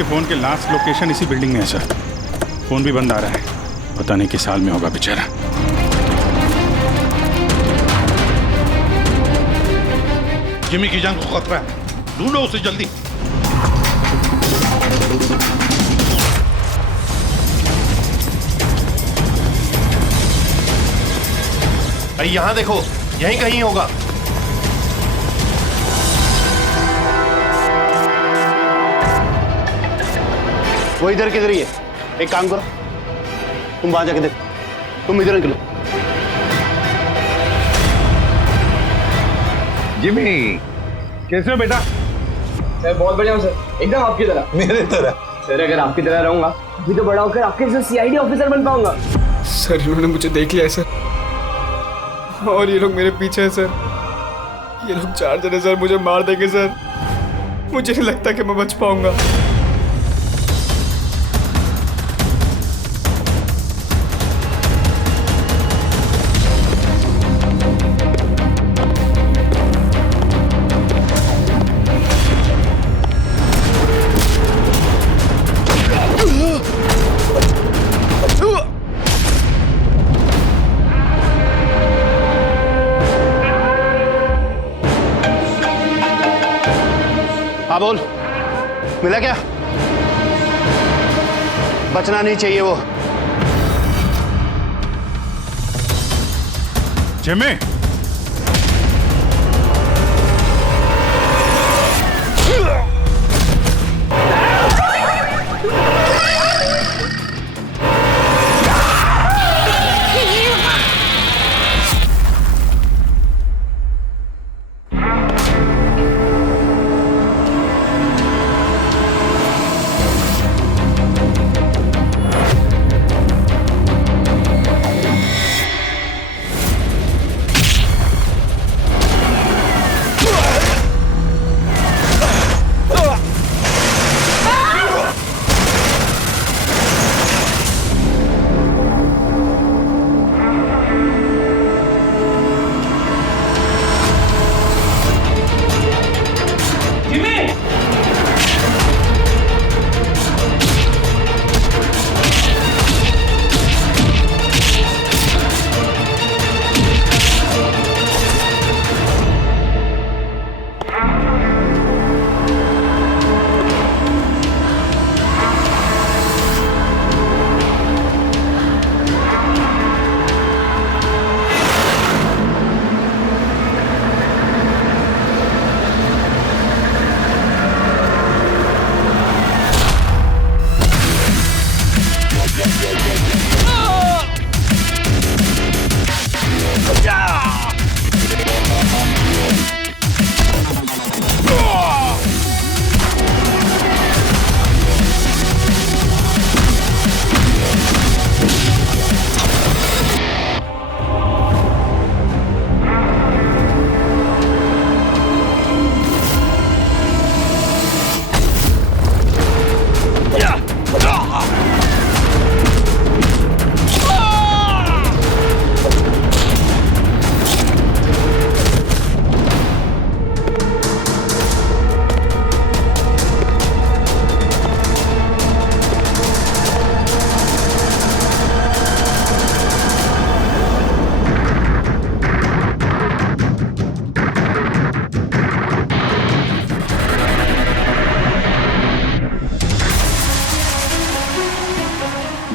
के फोन के last location इसी बिल्डिंग में है सर। फोन भी बंद आ रहा है, पता नहीं किस साल में होगा बेचारा। जिमी की जान को खतरा है, ढूंढो उसे जल्दी। भाई यहां देखो, यहीं कहीं होगा। वो इधर किधर ही है। एक काम करो, तुम वहां जाके देखो, तुम इधर निकलो। जिमी कैसे हो बेटा? सर बहुत बढ़िया हूँ सर, एकदम आपकी तरह। मेरे तरह? सर अगर आपकी तरह रहूंगा अभी तो बड़ा होकर आपके जैसे सीआईडी ऑफिसर बन पाऊंगा। सर इन्होंने मुझे देख लिया है सर, और ये लोग मेरे पीछे हैं सर। ये लोग 4 जने सर मुझे मार देंगे सर। मुझे नहीं लगता कि मैं बच पाऊंगा। हाँ बोल, मिला क्या? बचना नहीं चाहिए वो। Jimmy,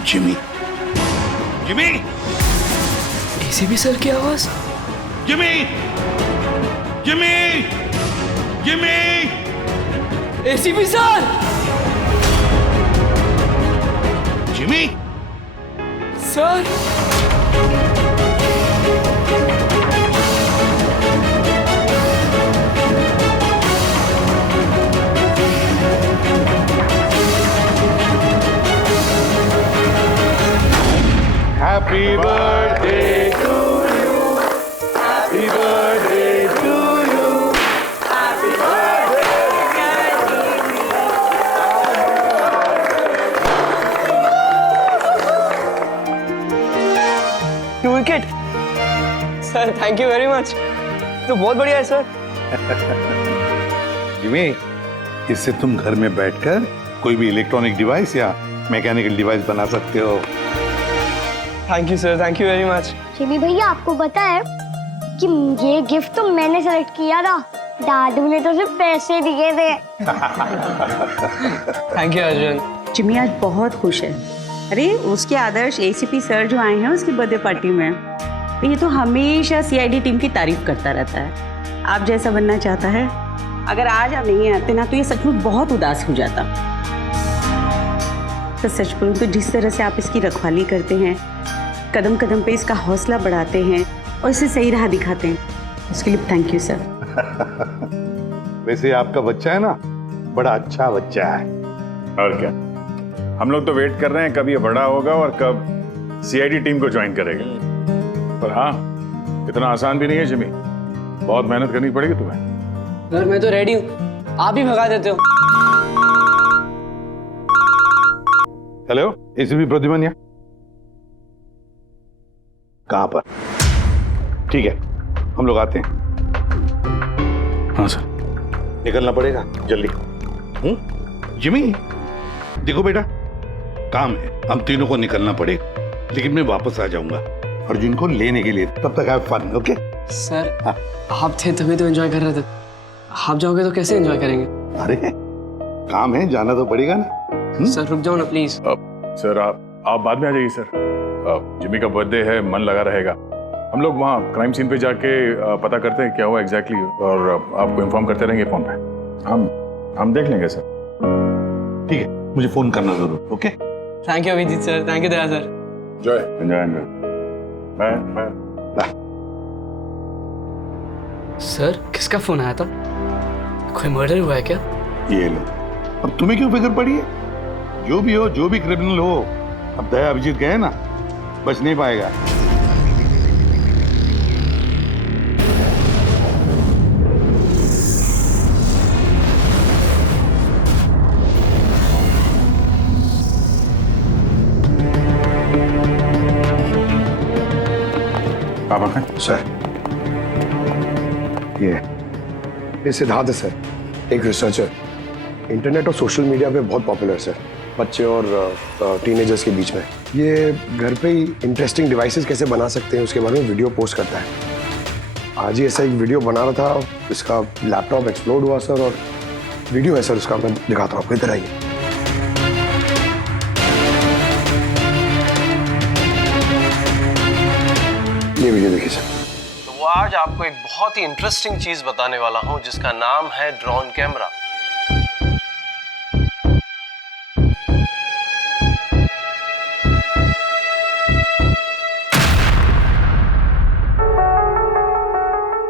Jimmy, Jimmy, ACP sir की आवाज। Jimmy, Jimmy, Jimmy, ACP sir! Jimmy, sir! Happy birthday to you. Happy birthday to you. Happy birthday. 2 wicket sir, thank you very much. तो बहुत बढ़िया है सर। जिमी, इससे तुम घर में बैठकर कोई भी इलेक्ट्रॉनिक डिवाइस या मैकेनिकल डिवाइस बना सकते हो। Thank you sir, thank you very much. Jimmy भैया आपको पता है कि ये गिफ्ट तो मैंने सेलेक्ट किया था, दादू ने तो सिर्फ पैसे दिए थे। Thank you Arjun. जिमी आज बहुत खुश है। अरे उसके आदर्श एसीपी सर जो आए हैं उसकी बर्थडे पार्टी में, तो ये तो हमेशा सीआईडी टीम की तारीफ करता रहता है। आप जैसा बनना चाहता है। अगर आज आप नहीं आते ना तो ये सचमुच बहुत उदास हो जाता। तो सच बोलूं तो जिस तरह से आप इसकी रखवाली करते हैं, कदम कदम पे इसका हौसला बढ़ाते हैं और इसे सही राह दिखाते हैं, उसके लिए थैंक यू सर। वैसे आपका बच्चा है ना, बड़ा अच्छा बच्चा है। और क्या, हम लोग तो वेट कर रहे हैं कब ये बड़ा होगा और कब सीआईडी टीम को ज्वाइन करेगा। पर हाँ, इतना आसान भी नहीं है जिमी, बहुत मेहनत करनी पड़ेगी तुम्हें। सर मैं तो रेडी हूँ, आप ही भगा देते हो। हेलो, एसीपी प्रद्युमन कहाँ पर? ठीक है, हम लोग आते हैं। हाँ सर। निकलना पड़ेगा जल्दी। जिमी देखो बेटा, काम है, हम तीनों को निकलना पड़ेगा, लेकिन मैं वापस आ जाऊंगा अर्जुन को लेने के लिए। तब तक हैव फन, ओके? सर आप थे तभी तो एंजॉय कर रहे थे, आप जाओगे तो कैसे एंजॉय करेंगे? अरे काम है, जाना तो पड़ेगा ना। सर रुक जाओ ना प्लीज। सर आप बाद में आ जाइए सर, जिमी का बर्थडे है, मन लगा रहेगा। हम लोग वहाँ क्राइम सीन पे जाके पता करते हैं क्या हुआ एग्जैक्टली, और आपको इन्फॉर्म करते रहेंगे फोन पे। हम देख लेंगे सर। ठीक है, मुझे फोन करना जरूर, okay? Thank you Abhijeet sir, thank you Daya sir. Enjoy. Bye. Sir किसका फोन आया था? कोई मर्डर हुआ है क्या? ये लो, अब तुम्हें क्यों फिक्र पड़ी है? जो भी हो, जो भी क्रिमिनल हो, अब दया अभिजीत गए ना, बच नहीं पाएगा। पापा का सर ये सिद्धार्थ है सर, एक रिसर्चर, इंटरनेट और सोशल मीडिया पे बहुत पॉपुलर सर, बच्चे और टीनेजर्स के बीच में। ये घर पे ही इंटरेस्टिंग डिवाइसेस कैसे बना सकते हैं उसके बारे में वीडियो पोस्ट करता है। आज ही ऐसा एक वीडियो बना रहा था, इसका लैपटॉप एक्सप्लोड हुआ सर, और वीडियो है सर उसका, मैं दिखाता हूँ आपको, इधर आइए। ये वीडियो देखिए सर। तो वो आज आपको एक बहुत ही इंटरेस्टिंग चीज बताने वाला हूं जिसका नाम है ड्रोन कैमरा।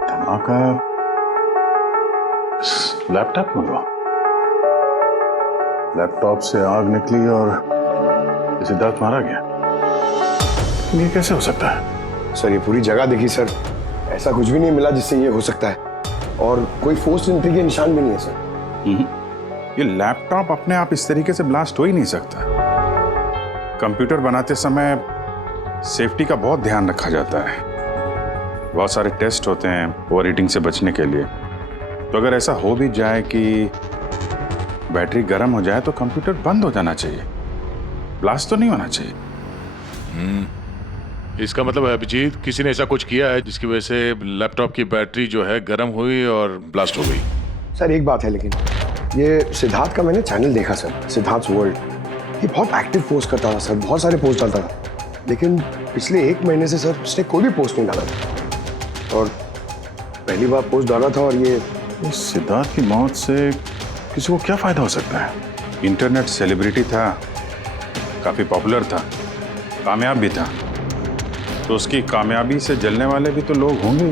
धमाका लैपटॉप में हुआ। लैपटॉप से आग निकली और सिद्धार्थ मारा गया। ये कैसे हो सकता है? सर ये पूरी जगह देखी सर, ऐसा कुछ भी नहीं मिला जिससे ये हो सकता है, और कोई फोर्स एंट्री के निशान भी नहीं है सर। ये लैपटॉप अपने आप इस तरीके से ब्लास्ट हो ही नहीं सकता। कंप्यूटर बनाते समय सेफ्टी का बहुत ध्यान रखा जाता है, बहुत सारे टेस्ट होते हैं ओवर हीटिंग से बचने के लिए। तो अगर ऐसा हो भी जाए कि बैटरी गर्म हो जाए तो कंप्यूटर बंद हो जाना चाहिए, ब्लास्ट तो नहीं होना चाहिए। इसका मतलब है अभिजीत, किसी ने ऐसा कुछ किया है जिसकी वजह से लैपटॉप की बैटरी जो है गर्म हुई और ब्लास्ट हो गई। सर एक बात है, लेकिन ये सिद्धार्थ का मैंने चैनल देखा सर, सिद्धार्थ वर्ल्ड, ये बहुत एक्टिव पोस्ट करता था सर, बहुत सारे पोस्ट डालता था, लेकिन पिछले 1 महीने से सर उसने कोई भी पोस्ट नहीं डाला था, और पहली बार पोस्ट डाला था। और ये सिद्धार्थ की मौत से किसी को क्या फायदा हो सकता है? इंटरनेट सेलिब्रिटी था, काफी पॉपुलर था, कामयाब भी था, तो उसकी कामयाबी से जलने वाले भी तो लोग होंगे।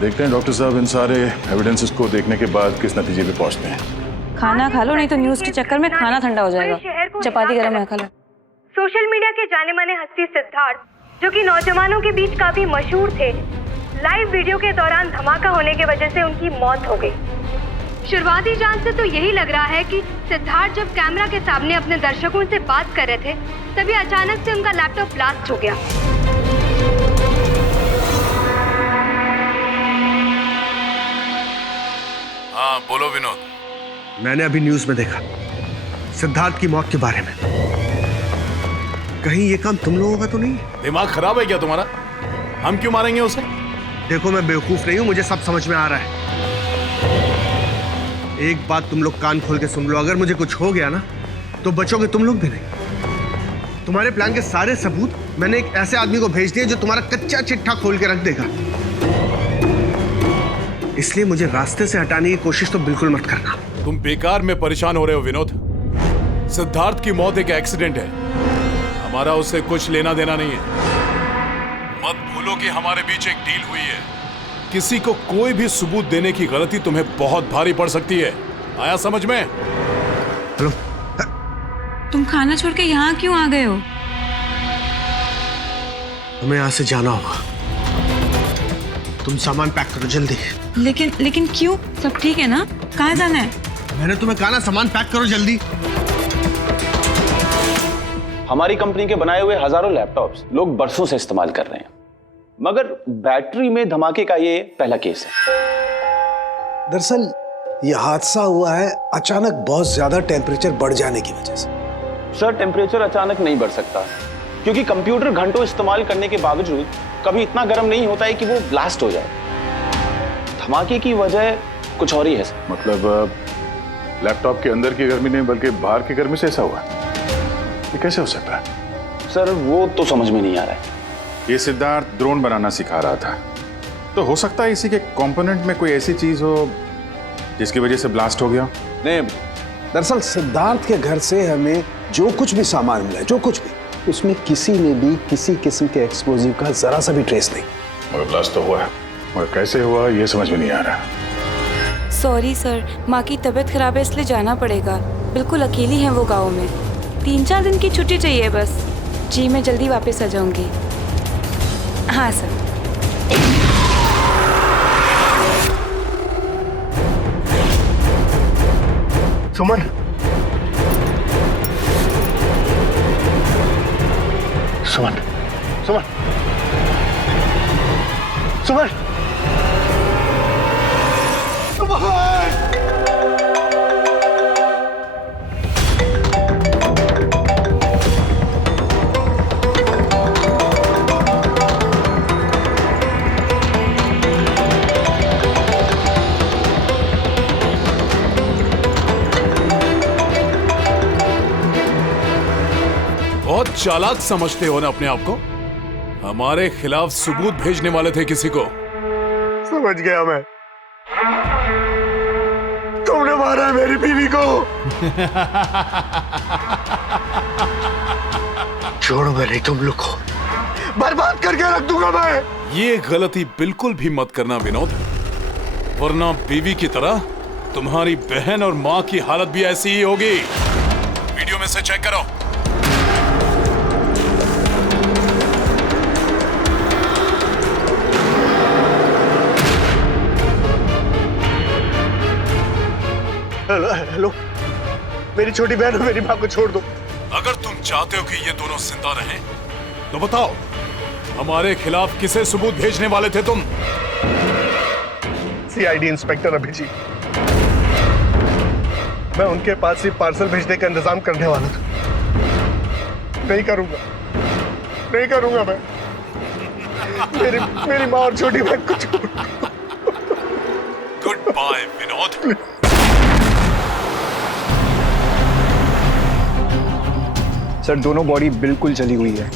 देखते हैं डॉक्टर साहब इन सारे एविडेंसेस को देखने के बाद किस नतीजे पे पहुंचते हैं। खाना खा लो, नहीं तो न्यूज के चक्कर में खाना ठंडा हो जाएगा। चपाती गरम है, खा लो। सोशल मीडिया के जाने माने हस्ती सिद्धार्थ, जो कि नौजवानों के बीच काफी मशहूर थे, लाइव वीडियो के दौरान धमाका होने की वजह से उनकी मौत हो गई। शुरुआती जांच से तो यही लग रहा है कि सिद्धार्थ जब कैमरा के सामने अपने दर्शकों से बात कर रहे थे, तभी अचानक से उनका लैपटॉप ब्लास्ट हो गया। हाँ बोलो विनोद। मैंने अभी न्यूज में देखा सिद्धार्थ की मौत के बारे में। कहीं ये काम तुम लोगों का तो नहीं है? दिमाग खराब है क्या तुम्हारा? हम क्यों मारेंगे उसे? देखो मैं बेवकूफ नहीं हूं, मुझे सब समझ में आ रहा है। एक बात तुम लोग कान खोल के सुन लो, अगर मुझे कुछ हो गया ना तो बचोगे तुम लोग भी नहीं। तुम्हारे प्लान के सारे सबूत मैंने एक ऐसे आदमी को भेज दिए जो तुम्हारा कच्चा चिट्ठा खोल के रख देगा। इसलिए मुझे रास्ते से हटाने की कोशिश तो बिल्कुल मत करना। तुम बेकार में परेशान हो रहे हो विनोद। सिद्धार्थ की मौत एक एक्सीडेंट है, हमारा उससे कुछ लेना देना नहीं है। मत भूलो कि हमारे बीच एक डील हुई है। किसी को कोई भी सबूत देने की गलती तुम्हें बहुत भारी पड़ सकती है। आया समझ में? हेलो, तुम खाना छोड़ के यहाँ क्यों आ गए हो? हमें यहाँ से जाना होगा। तुम सामान पैक करो जल्दी। लेकिन क्यों? सब ठीक है ना? कहाँ जाना है? मैंने तुम्हें कहा ना, सामान पैक करो जल्दी। हमारी कंपनी के बनाए हुए हजारों लैपटॉप्स लोग बरसों से इस्तेमाल कर रहे हैं, मगर बैटरी में धमाके का ये पहला केस है। दरअसल ये हादसा हुआ है अचानक बहुत ज्यादा टेम्परेचर बढ़ जाने की वजह से। सर, टेम्परेचर अचानक नहीं बढ़ सकता, क्योंकि कंप्यूटर घंटों इस्तेमाल करने के बावजूद कभी इतना गर्म नहीं होता है कि वो ब्लास्ट हो जाए। धमाके की वजह कुछ और ही है। मतलब लैपटॉप के अंदर की गर्मी नहीं बल्कि बाहर की गर्मी से ऐसा हुआ? ये कैसे हो सकता है? सर, वो तो समझ में नहीं आ रहा है। ये सिद्धार्थ ड्रोन बनाना सिखा रहा था, तो हो सकता है इसी के कंपोनेंट में कोई ऐसी चीज हो जिसकी वजह से ब्लास्ट हो गया। नहीं, दरअसल सिद्धार्थ के घर से हमें जो कुछ भी सामान मिला है, जो कुछ भी, उसमें किसी ने भी किसी किस्म के एक्सप्लोजिव का जरा सा भी ट्रेस नहीं। मगर ब्लास्ट तो हुआ है, और कैसे हुआ ये समझ में नहीं आ रहा। सॉरी सर, माँ की तबीयत खराब है इसलिए जाना पड़ेगा। बिल्कुल अकेली हैं वो गाँव में। 3-4 दिन की छुट्टी चाहिए बस। जी मैं जल्दी वापस आ जाऊंगी। हाँ सर। सुमन, सुमन, सुमन, सुमन, बहुत चालाक समझते हो ना अपने आप को। हमारे खिलाफ सबूत भेजने वाले थे किसी को। समझ गया मैं। तुमने मारा है मेरी बीवी को। छोड़ूंगा नहीं तुम लोग को, बर्बाद करके रख दूंगा मैं। ये गलती बिल्कुल भी मत करना विनोद, वरना बीवी की तरह तुम्हारी बहन और माँ की हालत भी ऐसी ही होगी। वीडियो में से चेक करो। हेलो, मेरी छोटी बहन और मेरी माँ को छोड़ दो। अगर तुम चाहते हो कि ये दोनों जिंदा रहें, तो बताओ हमारे खिलाफ किसे सबूत भेजने वाले थे तुम? CID inspector Abhijeet. मैं उनके पास ही पार्सल भेजने का इंतजाम करने वाला था। नहीं करूंगा मैं। मेरी माँ और छोटी बहन को छोड़ दो। Good bye Vinod. सर, दोनों बॉडी बिल्कुल जली हुई है,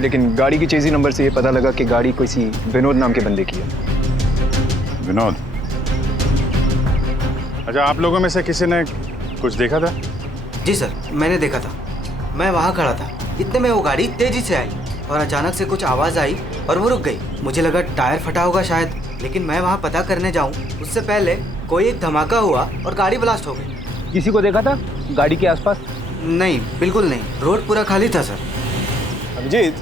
लेकिन गाड़ी की चेजी नंबर से ये पता लगा कि गाड़ी किसी विनोद नाम के बंदे की है। विनोद? अच्छा, आप लोगों में से किसी ने कुछ देखा था? जी सर, मैंने देखा था। मैं वहाँ खड़ा था, इतने में वो गाड़ी तेजी से आई और अचानक से कुछ आवाज़ आई और वो रुक गई। मुझे लगा टायर फटा होगा शायद, लेकिन मैं वहाँ पता करने जाऊँ उससे पहले कोई एक धमाका हुआ और गाड़ी ब्लास्ट हो गई। किसी को देखा था गाड़ी के आसपास? नहीं, बिल्कुल नहीं। रोड पूरा खाली था सर। अभिजीत,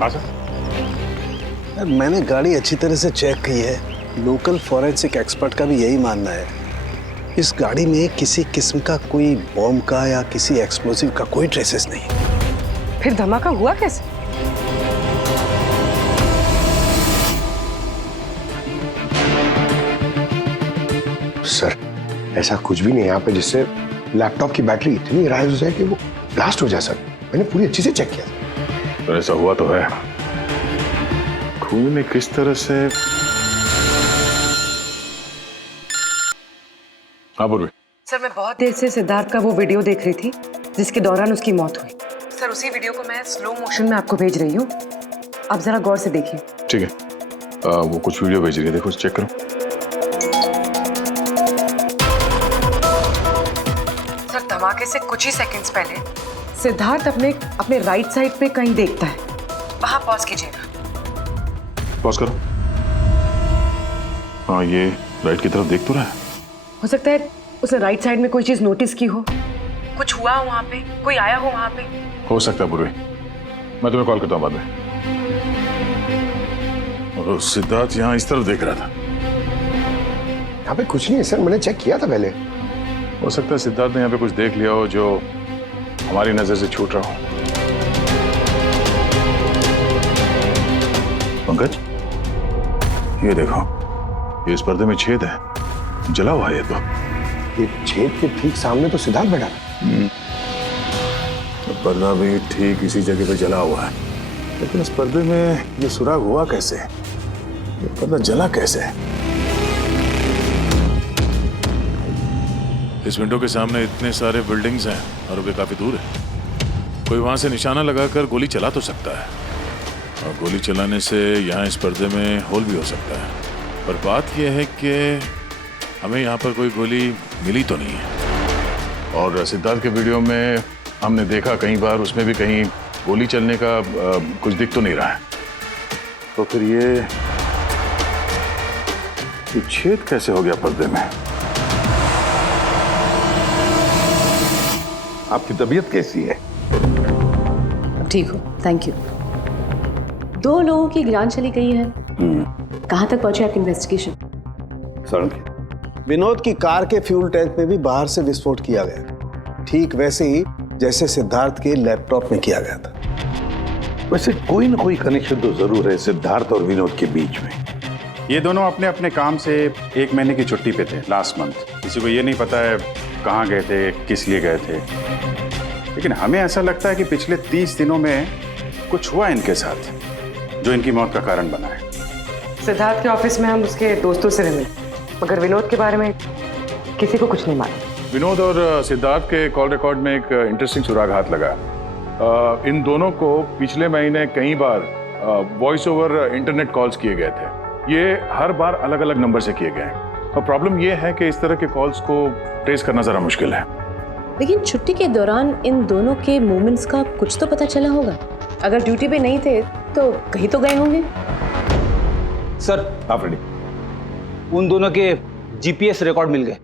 हाँ सर। मैंने गाड़ी अच्छी तरह से चेक की है। लोकल फॉरेंसिक एक्सपर्ट का भी यही मानना है। इस गाड़ी में किसी किस्म का कोई बॉम्ब का या किसी एक्सप्लोसिव का कोई ट्रेसेस नहीं। फिर धमाका हुआ कैसे? सर ऐसा कुछ भी नहीं है यहाँ पे जिससे लैपटॉप की बैटरी इतनी राइज हो जाए कि वो ब्लास्ट हो जाए सर। मैंने पूरी अच्छी से चेक किया। तो ऐसा हुआ तो है। खून ने किस तरह से। हाँ बोल। सर मैं बहुत देर से सिद्धार्थ का वो वीडियो देख रही थी जिसके दौरान उसकी मौत हुई। सर उसी वीडियो को मैं स्लो मोशन में आपको भेज रही हूँ, आप जरा गौर से देखिए। ठीक है, वो कुछ वीडियो भेज रही है, देखो चेक करो। सर धमाके से कुछ ही सेकंड्स पहले सिद्धार्थ अपने राइट साइड पे कहीं देखता है, वहां पॉज कीजिएगा। पॉज करो। हाँ ये राइट की तरफ देख तो रहा है। हो सकता है उसने राइट साइड में कोई चीज नोटिस की हो, कुछ हुआ हो वहां पे, कोई आया हो वहां पे। हो सकता है पूर्वी, मैं तुम्हें कॉल करता हूँ बाद में। और सिद्धार्थ यहाँ इस तरफ देख रहा था। यहाँ पे कुछ नहीं है सर, मैंने चेक किया था पहले। हो सकता है सिद्धार्थ ने यहाँ पे कुछ देख लिया हो जो हमारी नजर से छूट रहा हो। पंकज ये देखो, ये इस पर्दे में छेद है, जला हुआ है ये। तो ये छेद के ठीक सामने तो सिद्धार्थ बैठा था। पर्दा भी ठीक इसी जगह पे जला हुआ है, लेकिन इस पर्दे में ये सुराग हुआ कैसे? ये पर्दा जला कैसे? इस विंडो के सामने इतने सारे बिल्डिंग्स हैं और वे काफी दूर है। कोई वहां से निशाना लगाकर गोली चला तो सकता है, और गोली चलाने से यहाँ इस पर्दे में होल भी हो सकता है। पर बात यह है कि हमें यहाँ पर कोई गोली मिली तो नहीं है। और सिद्धार्थ के वीडियो में हमने देखा कई बार, उसमें भी कहीं गोली चलने का कुछ दिख तो नहीं रहा है। तो फिर ये छेद कैसे हो गया पर्दे में? आपकी तबीयत कैसी है? ठीक हो, थैंक यू। 2 लोगों की जान चली गई है, कहाँ तक पहुंचे आपकी इन्वेस्टिगेशन? सर विनोद की कार के फ्यूल टैंक में भी बाहर से विस्फोट किया गया, ठीक वैसे ही जैसे सिद्धार्थ के लैपटॉप में किया गया था। वैसे कोई ना कोई कनेक्शन तो जरूर है सिद्धार्थ और विनोद के बीच में। ये दोनों अपने अपने काम से 1 महीने की छुट्टी पे थे लास्ट मंथ। किसी को ये नहीं पता है कहाँ गए थे, किस लिए गए थे, लेकिन हमें ऐसा लगता है कि पिछले 30 दिनों में कुछ हुआ इनके साथ जो इनकी मौत का कारण बना है। सिद्धार्थ के ऑफिस में हम उसके दोस्तों से मिले, मगर विनोद के बारे में किसी को कुछ नहीं मालूम। विनोद और सिद्धार्थ के कॉल रिकॉर्ड में एक इंटरेस्टिंग सुराग हाथ लगा। इन दोनों को पिछले महीने कई बार वॉइस ओवर इंटरनेट कॉल्स किए गए थे। ये हर बार अलग अलग नंबर से किए गए, और प्रॉब्लम ये है कि इस तरह के कॉल्स को ट्रेस करना जरा मुश्किल है। लेकिन छुट्टी के दौरान इन दोनों के मूवमेंट्स का कुछ तो पता चला होगा। अगर ड्यूटी पे नहीं थे तो कहीं तो गए होंगे। सर आप रेडी? उन दोनों के जीपीएस रिकॉर्ड मिल गए।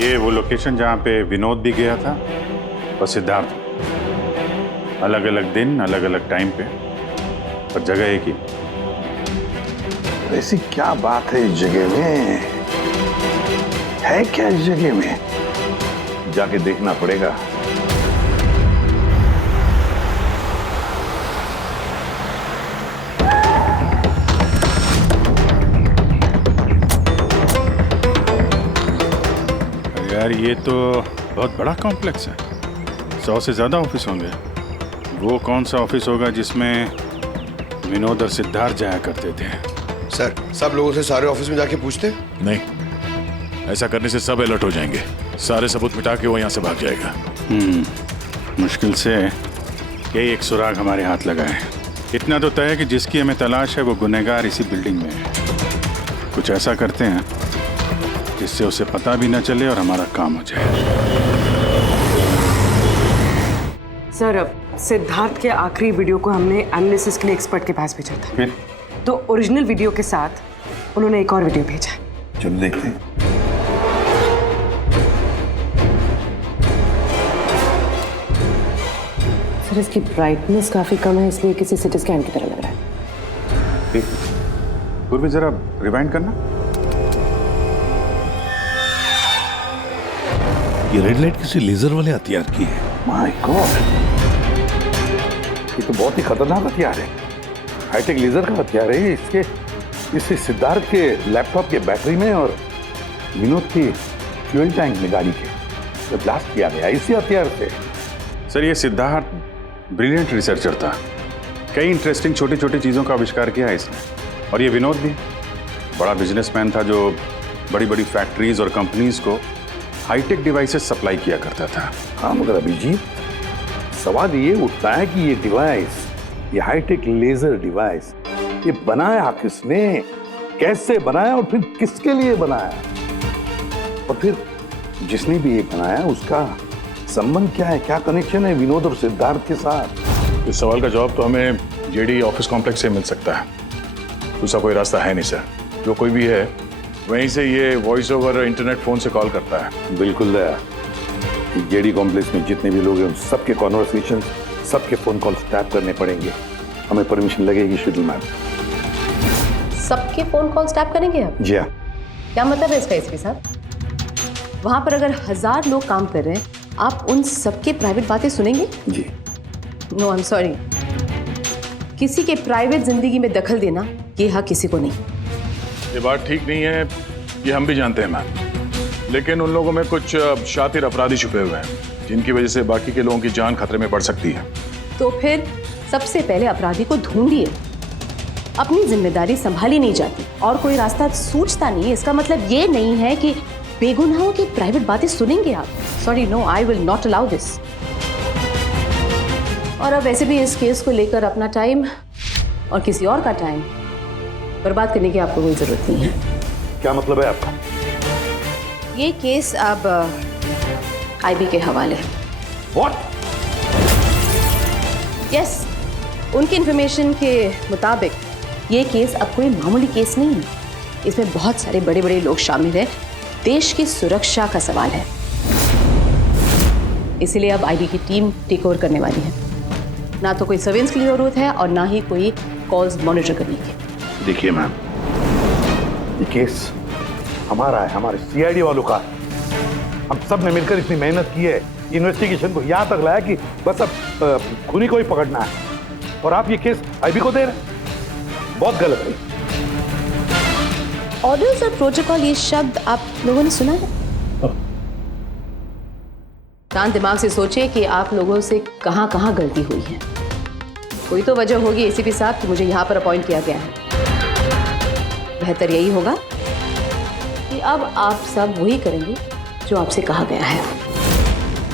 ये वो लोकेशन जहाँ पे विनोद भी गया था और सिद्धार्थ। अलग अलग दिन, अलग अलग टाइम पे, और जगह एक ही। ऐसी क्या बात है इस जगह में? है क्या इस जगह में? जाके देखना पड़ेगा। यार ये तो बहुत बड़ा कॉम्प्लेक्स है, 100 से ज़्यादा ऑफिस होंगे। वो कौन सा ऑफिस होगा जिसमें विनोद और सिद्धार्थ जाया करते थे? सर सब लोगों से सारे ऑफिस में जाके पूछते? नहीं, ऐसा करने से सब अलर्ट हो जाएंगे। सारे सबूत मिटा के वो यहाँ से भाग जाएगा। मुश्किल से यही एक सुराग हमारे हाथ लगा है। इतना तो तय है कि जिसकी हमें तलाश है वो गुनहगार इसी बिल्डिंग में है। कुछ ऐसा करते हैं जिससे उसे पता भी न चले और हमारा काम हो जाए। सर अब सिद्धार्थ के आखिरी वीडियो को हमने एनालिसिस के लिए एक्सपर्ट के पास भेजा था। फिर तो ओरिजिनल वीडियो के साथ उन्होंने एक और वीडियो भेजा है। चलो देखते हैं। सर इसकी ब्राइटनेस काफी कम है, इसलिए किसी सिटी स्कैन की तरह लग रहा है। पूर्वी जरा रिवाइंड करना। ये रेड लाइट किसी लेजर वाले हथियार की है। माय गॉड, ये तो बहुत ही खतरनाक हथियार है। हाईटेक लेजर का हथियार है। इससे सिद्धार्थ के लैपटॉप के बैटरी में और विनोद की फ्यूल टैंक में गाड़ी के तो ब्लास्ट किया गया इसी हथियार से। सर ये सिद्धार्थ ब्रिलियंट रिसर्चर था, कई इंटरेस्टिंग छोटी छोटी चीज़ों का आविष्कार किया है इसने। और ये विनोद भी बड़ा बिजनेसमैन था जो बड़ी बड़ी फैक्ट्रीज और कंपनीज को हाईटेक डिवाइसेस सप्लाई किया करता था। हाँ मगर अभिजीत, सवाल ये उठता है कि ये डिवाइस, ये हाईटेक लेजर डिवाइस, ये बनाया किसने, कैसे बनाया और फिर किसके लिए बनाया, और फिर जिसने भी ये बनाया उसका संबंध क्या है, क्या कनेक्शन है विनोद और सिद्धार्थ के साथ। इस सवाल का जवाब तो हमें जेडी ऑफिस कॉम्प्लेक्स से मिल सकता है, दूसरा कोई रास्ता है नहीं सर। जो कोई भी है वहीं से ये वॉइस ओवर इंटरनेट फोन से कॉल करता है। बिल्कुल दया, जेडी कॉम्प्लेक्स में जितने भी लोग हैं उन सबके कॉन्वर्सेशन, सबके फोन कॉल्स टैप करने पड़ेंगे। हमें परमिशन लगेगी शेड्यूल मैम। सबके फोन कॉल्स टैप करेंगे आप? जी हाँ। क्या मतलब है इसका इसके साथ? वहां पर अगर 1000 लोग काम कर रहे हैं, आप उन सबके प्राइवेट बातें सुनेंगे? जी। नो आई एम सॉरी, किसी के प्राइवेट जिंदगी में दखल देना ये हक किसी को नहीं। ये बात ठीक नहीं है, ये हम भी जानते हैं मैम, लेकिन उन लोगों में कुछ शातिर अपराधी छुपे हुए हैं जिनकी वजह से बाकी के लोगों की जान खतरे में पड़ सकती है। तो फिर सबसे पहले अपराधी को ढूंढिए। अपनी जिम्मेदारी संभाली नहीं जाती और कोई रास्ता सूझता नहीं है, इसका मतलब ये नहीं है कि बेगुनाहों की प्राइवेट बातें सुनेंगे आप। Sorry, no, I will not allow this. और अब वैसे भी इस केस को लेकर अपना टाइम और किसी और का टाइम बर्बाद करने की आपको कोई जरूरत नहीं है। क्या मतलब है आपका? ये केस अब आईबी के हवाले है। What? यस, उनकी इंफॉर्मेशन के मुताबिक ये केस अब कोई मामूली केस नहीं है। इसमें बहुत सारे बड़े बड़े लोग शामिल हैं। देश की सुरक्षा का सवाल है, इसलिए अब आईबी की टीम टेक ओवर करने वाली है। ना तो कोई सर्वेलेंस की जरूरत है और ना ही कोई कॉल्स मॉनिटर करने की। देखिए मैम, ये केस हमारा है, हमारे सीआईडी वालों का। हम सब ने मिलकर इतनी मेहनत की है, इन्वेस्टिगेशन को यहाँ तक लाया कि बस अब खूनी को ही पकड़ना है, और आप ये केस आईबी को दे रहे हैं। बहुत गलत है। ऑर्डर्स और प्रोटोकॉल, ये शब्द आप लोगों ने सुना है? शांत दिमाग से सोचिए कि आप लोगों से कहाँ कहाँ गलती हुई है। कोई तो वजह होगी एसीपी साहब कि मुझे यहाँ पर अपॉइंट किया गया है। बेहतर यही होगा कि अब आप सब वही करेंगे जो आपसे कहा गया है।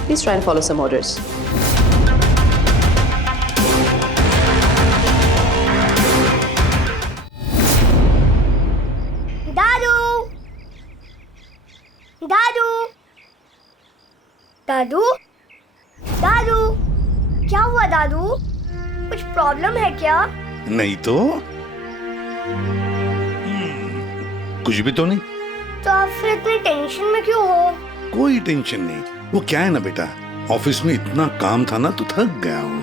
Please try and follow some orders. दादू, दादू, दादू, क्या हुआ दादू? कुछ प्रॉब्लम है क्या? नहीं तो कुछ भी तो नहीं। तो आप फिर इतनी टेंशन में क्यों हो? कोई टेंशन नहीं। वो क्या है ना बेटा, ऑफिस में इतना काम था ना तो थक गया हूँ।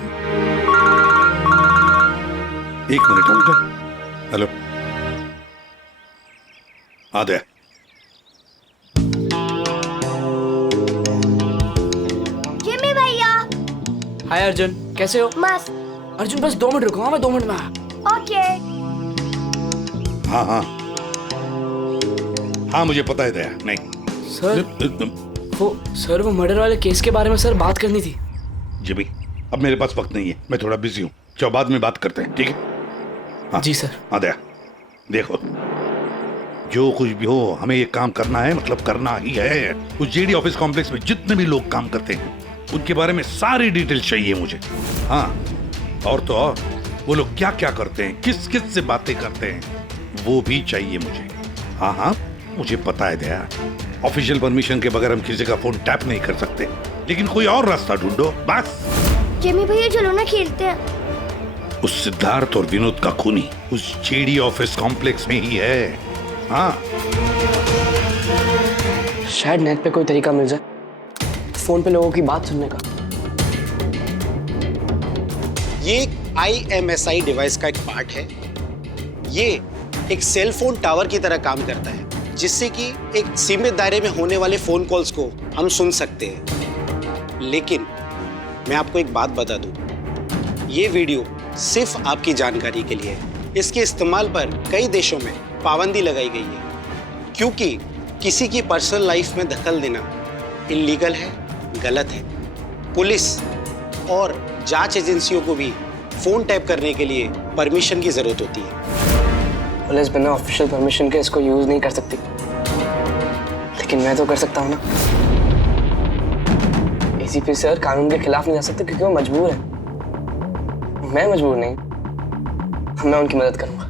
एक मिनट है बेटा। हेलो, आ गया। जिमी भैया। हाय अर्जुन, कैसे हो? मस्त। अर्जुन बस 2 मिनट रुको, हाँ मैं 2 मिनट में आया। ओके। हाँ हाँ हाँ, मुझे पता है दया। नहीं सर वो मर्डर वाले केस के बारे में सर बात करनी थी। जी भाई, अब मेरे पास वक्त नहीं है, मैं थोड़ा बिजी हूँ। चलो बाद में बात करते हैं, ठीक है? हाँ जी सर। हाँ दया, देखो जो कुछ भी हो हमें ये काम करना है, मतलब करना ही है। उस जेडी ऑफिस कॉम्प्लेक्स में जितने भी लोग काम करते हैं उनके बारे में सारी डिटेल चाहिए मुझे। हाँ, और तो और वो लोग क्या क्या करते हैं, किस किस से बातें करते हैं, वो भी चाहिए मुझे। हाँ हाँ मुझे पता है दया, ऑफिशियल परमिशन के बगैर हम किसी का फोन टैप नहीं कर सकते, लेकिन कोई और रास्ता ढूंढो बस। जिमी भैया चलो ना खेलते हैं। उस सिद्धार्थ और विनोद का खूनी उस जेडी ऑफिस कॉम्प्लेक्स में ही है। हाँ, शायद नेट पे कोई तरीका मिल जाए फोन पे लोगों की बात सुनने का। ये एक IMSI डिवाइस का एक पार्ट है। ये एक सेल फोन टावर की तरह काम करता है, जिससे कि एक सीमित दायरे में होने वाले फोन कॉल्स को हम सुन सकते हैं। लेकिन मैं आपको एक बात बता दूं, ये वीडियो सिर्फ आपकी जानकारी के लिए है। इसके इस्तेमाल पर कई देशों में पाबंदी लगाई गई है, क्योंकि किसी की पर्सनल लाइफ में दखल देना इल्लीगल है, गलत है। पुलिस और जांच एजेंसियों को भी फोन टैप करने के लिए परमिशन की जरूरत होती है। पुलिस बिना ऑफिशियल परमिशन के इसको यूज नहीं कर सकती, लेकिन मैं तो कर सकता हूँ ना। ACP सर कानून के खिलाफ नहीं जा सकते क्योंकि वो मजबूर है। मैं मजबूर नहीं, मैं उनकी मदद करूंगा।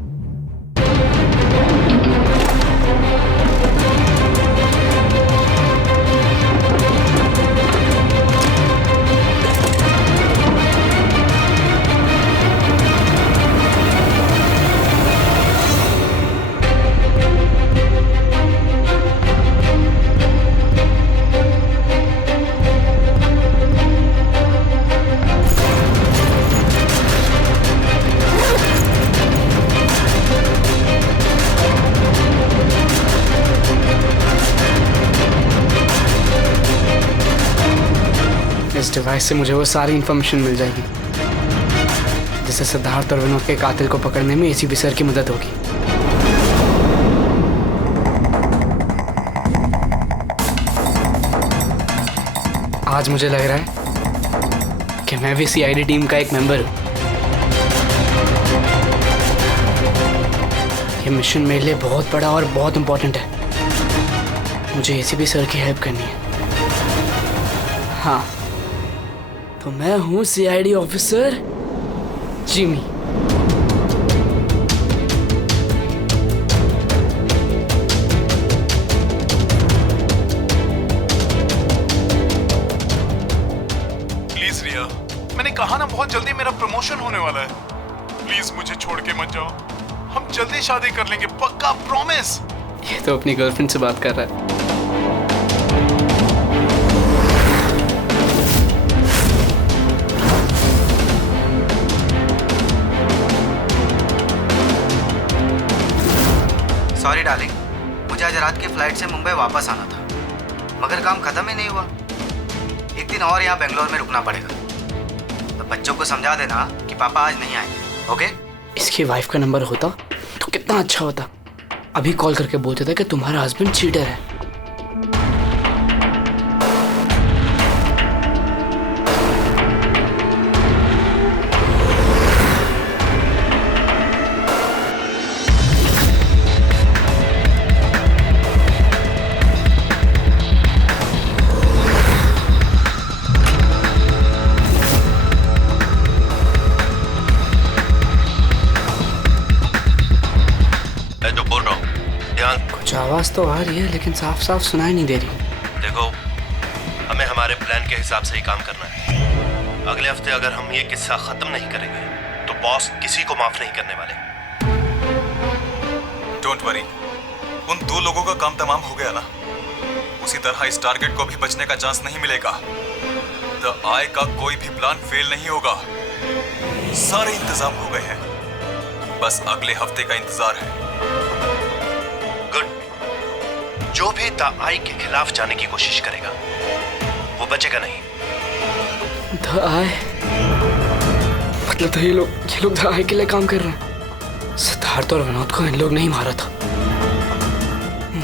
इस डिवाइस से मुझे वो सारी इंफॉर्मेशन मिल जाएगी जिससे सिद्धार्थ और विनोद के कातिल को पकड़ने में ACP सर की मदद होगी। आज मुझे लग रहा है कि मैं भी CID टीम का एक मेंबर हूं। ये मिशन मेरे लिए बहुत बड़ा और बहुत इंपॉर्टेंट है। मुझे ACP सर की हेल्प करनी है। हाँ, तो मैं हूं CID ऑफिसर जिमी। प्लीज रिया, मैंने कहा ना बहुत जल्दी मेरा प्रमोशन होने वाला है। प्लीज मुझे छोड़ के मत जाओ, हम जल्दी शादी कर लेंगे, पक्का, प्रॉमिस। ये तो अपनी गर्लफ्रेंड से बात कर रहा है। सॉरी डार्लिंग, मुझे आज रात की फ्लाइट से मुंबई वापस आना था, मगर काम खत्म ही नहीं हुआ। एक दिन और यहाँ बेंगलोर में रुकना पड़ेगा। तो बच्चों को समझा देना कि पापा आज नहीं आएंगे, ओके? इसकी वाइफ का नंबर होता तो कितना अच्छा होता। अभी कॉल करके बोलते थे कि तुम्हारा हस्बैंड चीटर है। कुछ आवाज तो आ रही है लेकिन साफ साफ सुनाई नहीं दे रही। देखो, हमें हमारे प्लान के हिसाब से ही काम करना है। अगले हफ्ते अगर हम ये किस्सा खत्म नहीं करेंगे तो बॉस किसी को माफ नहीं करने वाले। डोंट वरी, उन 2 लोगों का काम तमाम हो गया ना। उसी तरह इस टारगेट को भी बचने का चांस नहीं मिलेगा। द आई का कोई भी प्लान फेल नहीं होगा। सारे इंतजाम हो गए हैं, बस अगले हफ्ते का इंतजार है। जो भी द आई के खिलाफ जाने की कोशिश करेगा वो बचेगा नहीं। द आई मतलब तो ये लोग द आई के लिए काम कर रहे हैं। सिद्धार्थ और विनोद को इन लोग नहीं मारा था।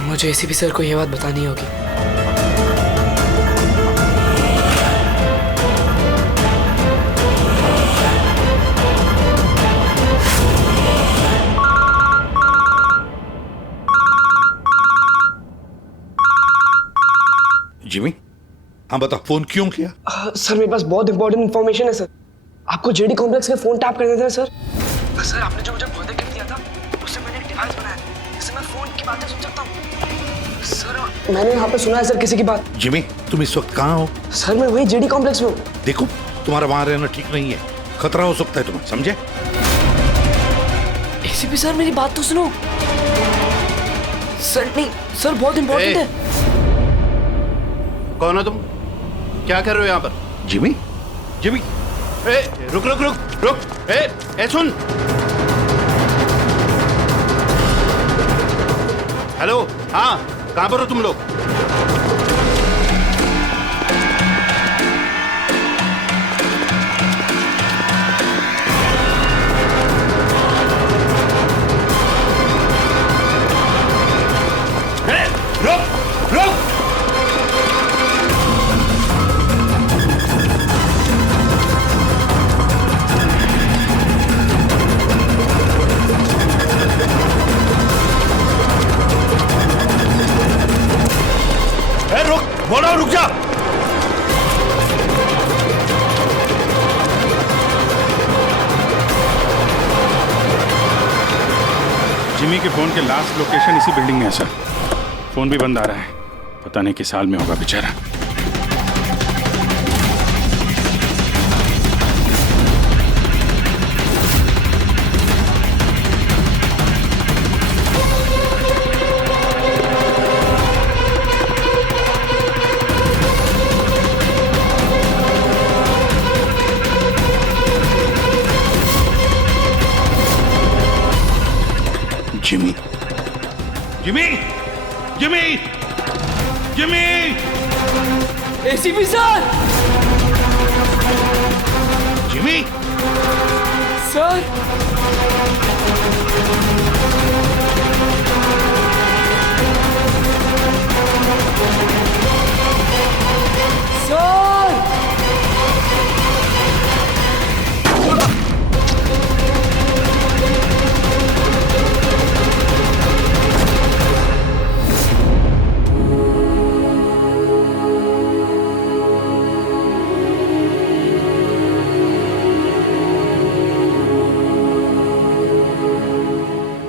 मुझे ACP सर को ये बात बतानी होगी। जिमी, हाँ बता, फोन क्यों किया? सर मेरे पास बहुत इंपॉर्टेंट इन्फॉर्मेशन है सर। आपको JD कॉम्प्लेक्स के फोन टैप करने थे सर। सर आपने जो मुझे बर्थडे गिफ्ट दिया था उससे मैंने एक डिवाइस बनाया जिससे मैं फोन की बातें सुन सकता हूँ। सर मैंने यहाँ पे सुना है सर किसी की बात। जिमी, तुम इस वक्त कहाँ हो? सर मैं वही JD कॉम्प्लेक्स में हूँ। देखो, तुम्हारा वहां रहना ठीक नहीं है, खतरा हो सकता है तुम्हें, समझे? ACP सर मेरी बात तो सुनो। सर नहीं सर, बहुत इंपॉर्टेंट है। कौन हो तुम? क्या कर रहे हो यहाँ पर? जिमी, जिमी, ए, रुक रुक रुक रुक, ए सुन। हेलो, हाँ, कहाँ पर हो तुम लोग? रुक रुक। रुक, बोलो रुक जा। जिमी के फोन के लास्ट लोकेशन इसी बिल्डिंग में है सर। फोन भी बंद आ रहा है, पता नहीं किस हाल में होगा बेचारा। Jimmy, Jimmy, Jimmy, Jimmy. ACP sir. Jimmy sir.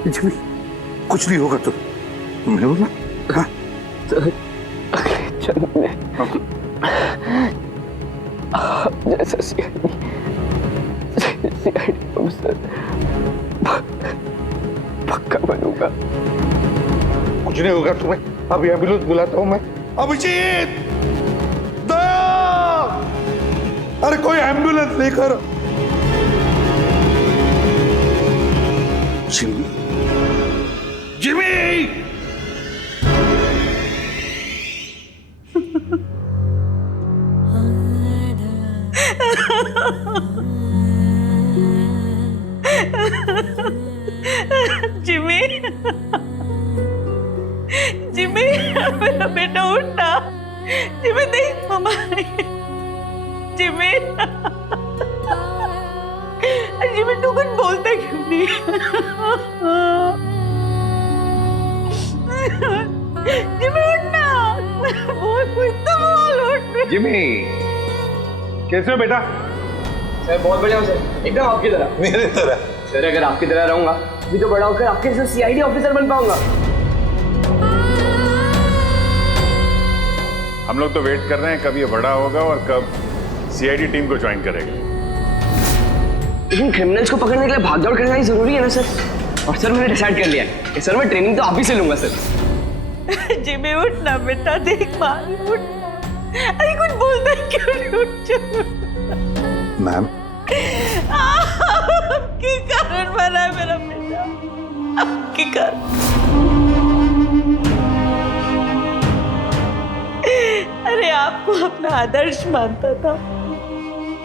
Jimmy, कुछ नहीं होगा तुमने बोला। हाँ? जन्म में आप जैसा सीआईडी अफसर पक्का बनूंगा। कुछ नहीं होगा तुम्हें। अभी एम्बुलेंस बुलाता हूँ मैं। अभिजीत, अरे कोई एम्बुलेंस लेकर। Jimmy, Jimmy. जिमी, जिमी, मेरा बेटा उठना। जिमी देख मम्मा। जिमी, जिमी तू कुछ बोलता क्यों नहीं? जिमी उठना, बोल कुछ तो बोल उठ। जिमी, कैसे हो बेटा? सर बहुत बढ़िया हूँ सर, एकदम आपकी तरह। मेरी तरह? सर अगर आपकी तरह रहूंगा भी तो बड़ा होकर आपके जैसे सीआईडी ऑफिसर बन पाऊंगा। हम लोग तो वेट कर रहे हैं कब ये बड़ा होगा और कब सीआईडी टीम को ज्वाइन करेगा। लेकिन क्रिमिनल्स को पकड़ने के लिए भागदौड़ करना ही जरूरी है ना सर। और सर मैंने डिसाइड कर लिया है कि सर मैं ट्रेनिंग तो आप ही से लूंगा सर। जिमी उठना बेटा, देख मार उठ। अरे कुछ बोलता है क्यों नहीं? उठ जा। मैम, आपके कारण मरा है मेरा बेटा, आपके कारण। अरे आपको अपना आदर्श मानता था,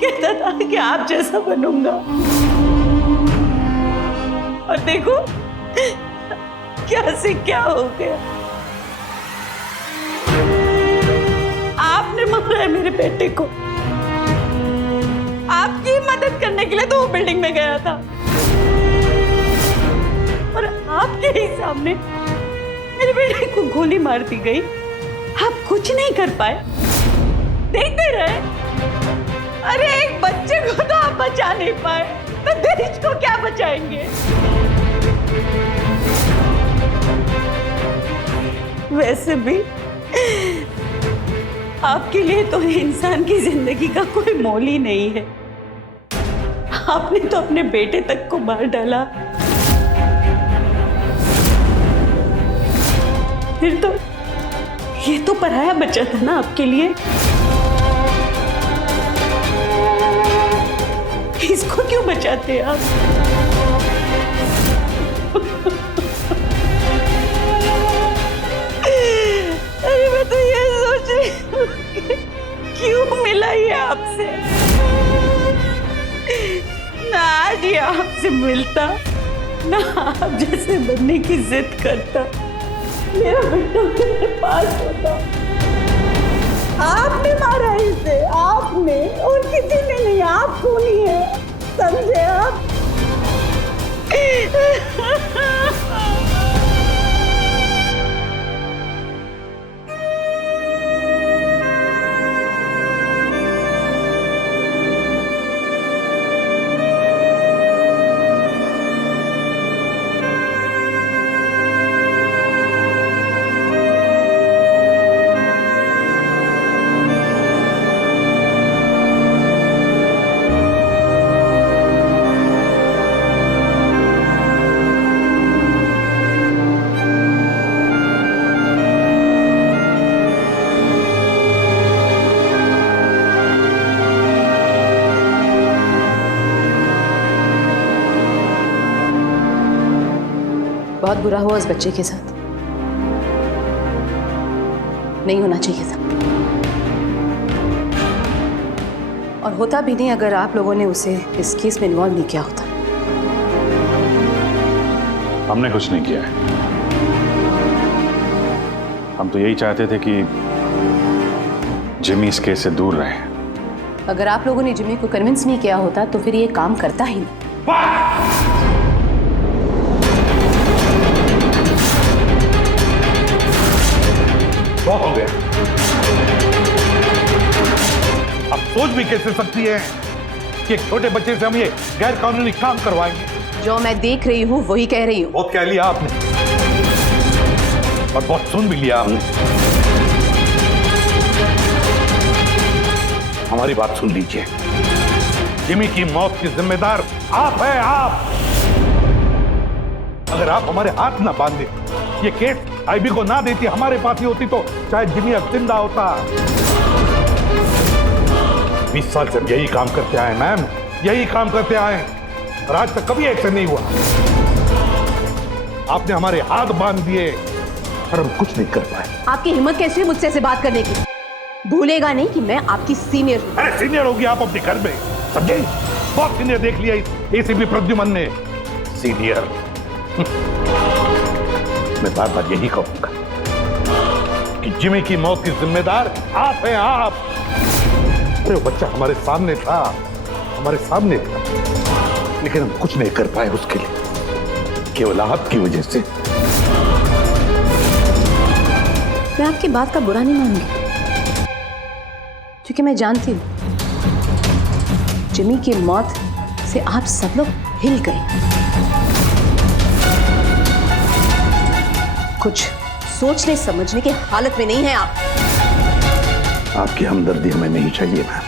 कहता था कि आप जैसा बनूंगा, और देखो क्या से क्या हो गया। आपने मारा है मेरे बेटे को। आपकी मदद करने के लिए तो वो बिल्डिंग में गया था, और आपके ही सामने मेरे बेटे को गोली मार दी गई। आप कुछ नहीं कर पाए, देखते रहे। अरे एक बच्चे को तो आप बचा नहीं पाए, तो देश को क्या बचाएंगे? वैसे भी आपके लिए तो इंसान की जिंदगी का कोई मोल ही नहीं है। आपने तो अपने बेटे तक को मार डाला। फिर तो ये तो पराया बच्चा था ना आपके लिए। इसको क्यों बचाते आप? अरे मैं तो ये सोच रही हूँ कि क्यों मिला ये आपसे। ना आज ये आपसे मिलता, ना आप जैसे बनने की जिद करता, मेरा बेटा मेरे पास होता। आपने मारा इसे, आपने, और किसी ने नहीं, आप खूनी है, समझे आप? बहुत बुरा हुआ उस बच्चे के साथ, नहीं होना चाहिए था। और होता भी नहीं अगर आप लोगों ने उसे इस केस में इन्वॉल्व नहीं किया होता। हमने कुछ नहीं किया है। हम तो यही चाहते थे कि जिमी इस केस से दूर रहे। अगर आप लोगों ने जिमी को कन्विंस नहीं किया होता तो फिर ये काम करता ही नहीं। बहुत हो गया। अब सोच भी कैसे सकती है कि एक छोटे बच्चे से हम ये गैर कानूनी काम करवाएंगे। जो मैं देख रही हूँ वही कह रही हूँ। बहुत कह लिया आपने और बहुत सुन भी लिया आपने। हमारी बात सुन लीजिए। जिमी की मौत की जिम्मेदार आप हैं, आप। अगर आप हमारे हाथ ना बांधे, ये केस आईबी को ना देती, हमारे पास ही होती, तो शायद जिमी अब जिंदा होता। 20 साल से यही काम करते आए मैम, यही काम करते आए, और आज तक कभी एक्शन नहीं हुआ। आपने हमारे हाथ बांध दिए और हम कुछ नहीं कर पाए। आपकी हिम्मत कैसी है मुझसे ऐसे बात करने की? भूलेगा नहीं कि मैं आपकी सीनियर हूँ। अरे सीनियर होगी आप अपने घर में, समझे? बहुत सीनियर देख लिया इस एसीपी प्रद्युमन ने। सीनियर। मैं बार बार यही कहूंगा कि जिमी की मौत की जिम्मेदार आप हैं, आप। अरे वो बच्चा हमारे सामने था, हमारे सामने था, लेकिन हम कुछ नहीं कर पाए उसके लिए, केवल आपकी वजह से। मैं आपकी बात का बुरा नहीं मानूंगी, क्योंकि मैं जानती हूँ जिमी की मौत से आप सब लोग हिल गए। कुछ सोचने समझने की हालत में नहीं है आप। आपकी हमदर्दी हमें नहीं चाहिए मैम,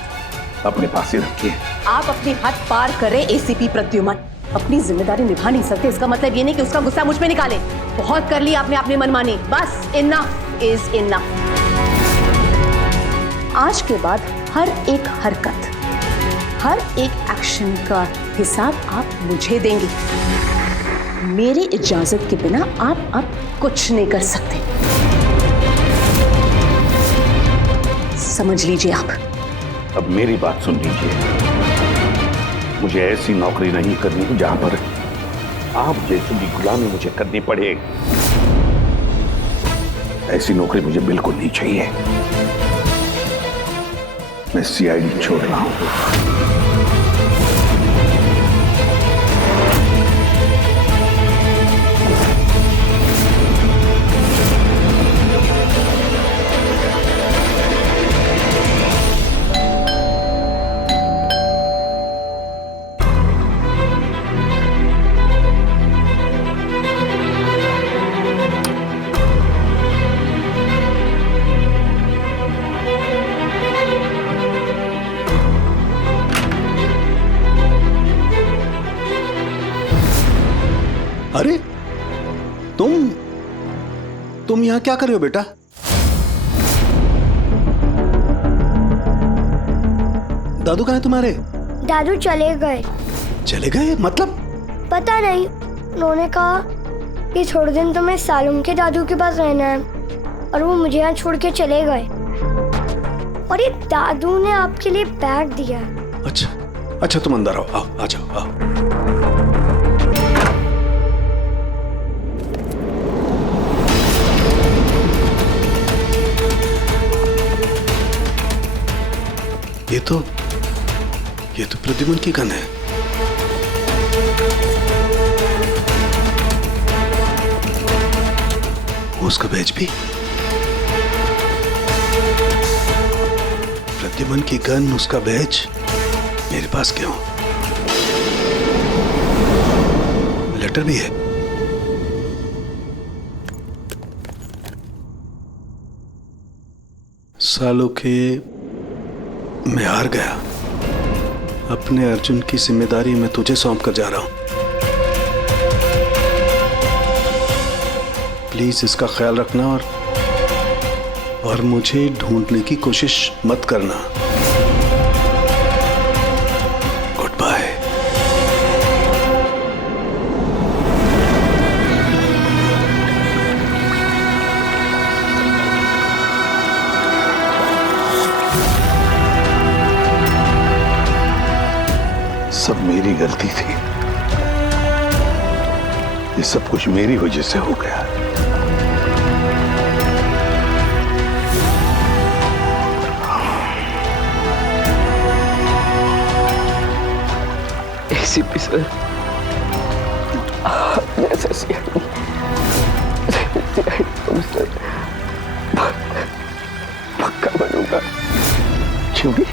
अपने पास ही रखिए। आप अपनी हद पार करें एसीपी प्रद्युमन। अपनी जिम्मेदारी निभा नहीं सकते, इसका मतलब ये नहीं कि उसका गुस्सा मुझ पे निकाले। बहुत कर लिया आपने अपनी मनमानी, बस इनफ इज इनफ। आज के बाद हर एक हरकत, हर एक एक्शन का हिसाब आप मुझे देंगे। मेरी इजाजत के बिना आप अब कुछ नहीं कर सकते, समझ लीजिए आप। अब मेरी बात सुन लीजिए। मुझे ऐसी नौकरी नहीं करनी जहां पर आप जैसी की गुलामी मुझे करनी पड़े। ऐसी नौकरी मुझे बिल्कुल नहीं चाहिए। मैं सीआईडी छोड़ रहा हूं। तुम यहाँ क्या कर रहे हो बेटा? दादू कहाँ है तुम्हारे? दादू चले गए। चले गए मतलब? पता नहीं, उन्होंने कहा कि थोड़े दिन तुम्हें सालुम के दादू के पास रहना है और वो मुझे यहाँ छोड़ के चले गए। और ये दादू ने आपके लिए बैग दिया। अच्छा अच्छा, तुम अंदर आओ, आ जाओ, आओ। ये तो प्रद्युमन की गन है। उसका बैच भी। प्रद्युमन की गन, उसका बैच मेरे पास क्यों? लेटर भी है। सालों के मैं हार गया। अपने अर्जुन की जिम्मेदारी मैं तुझे सौंप कर जा रहा हूं। प्लीज इसका ख्याल रखना और मुझे ढूंढने की कोशिश मत करना। Good bye. सब मेरी गलती थी। ये सब कुछ मेरी वजह से हो गया। एसीपी सर, जैसा सीआईडी ऑफिसर पक्का बनूंगा। क्यों भी